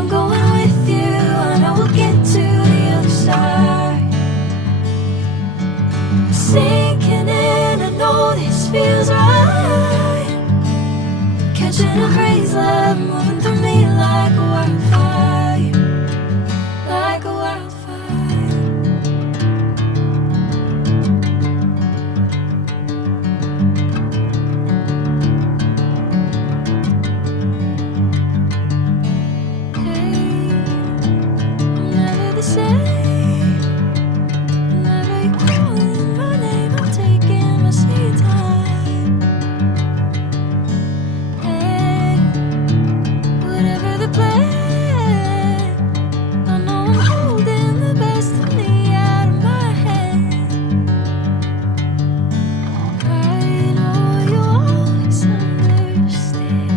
I'm going with you, I know we'll get to the other side. Sinking in, I know this feels right. Catching a crazy love, moving through me like a wildfire, like a wildfire. Hey, I'm never the same. Whenever you're calling my name, I'm taking my sweet time. Hey, whatever the plan, I know I'm holding the best of me out of my hand. I know you always understand.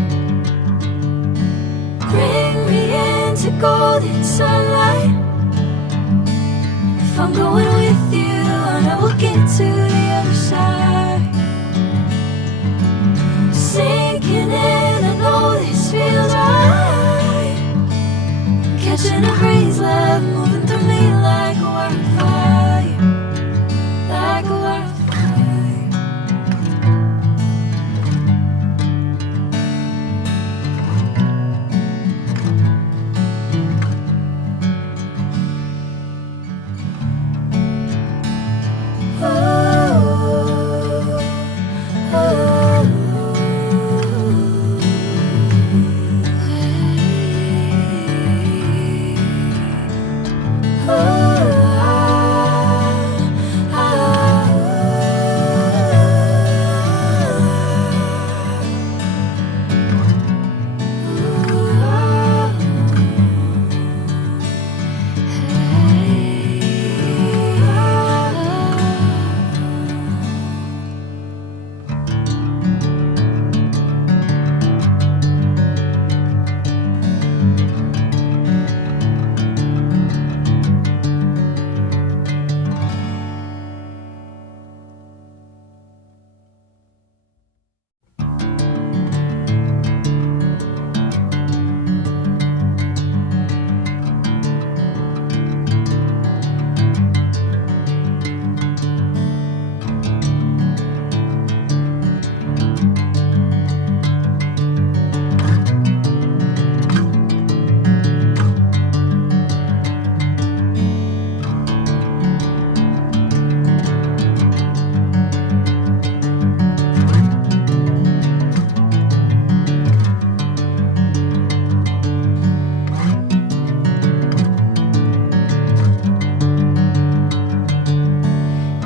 Bring me into golden sunlight. If I'm going with you, I know we'll get to the other side. Sinking in, I know this feels right. Catching a crazy love, moving through me like a wildfire, like a wildfire.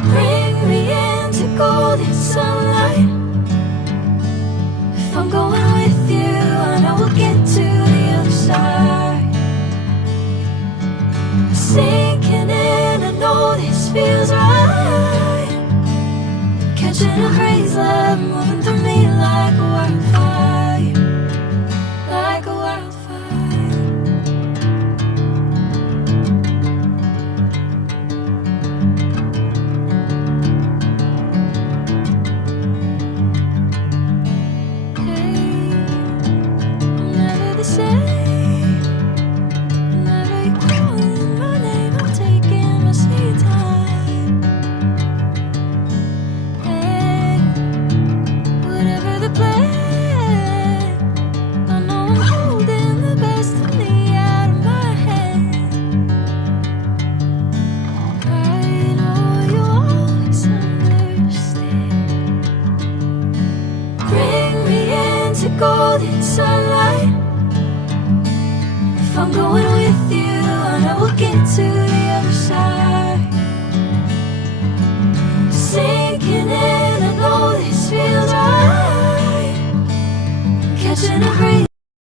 Bring me into golden sunlight. If I'm going with you, I know we'll get to the other side. Sinking in, I know this feels right. Catching a crazy love, moving through me like a wildfire, like a wildfire. Hey, I'm never the same. Whenever you're calling my name, I'm taking my sweet time. Hey, whatever the plan, I know I'm holding the best of me out of my hand. I know you always understand. Bring me into golden sunlight. If I'm going with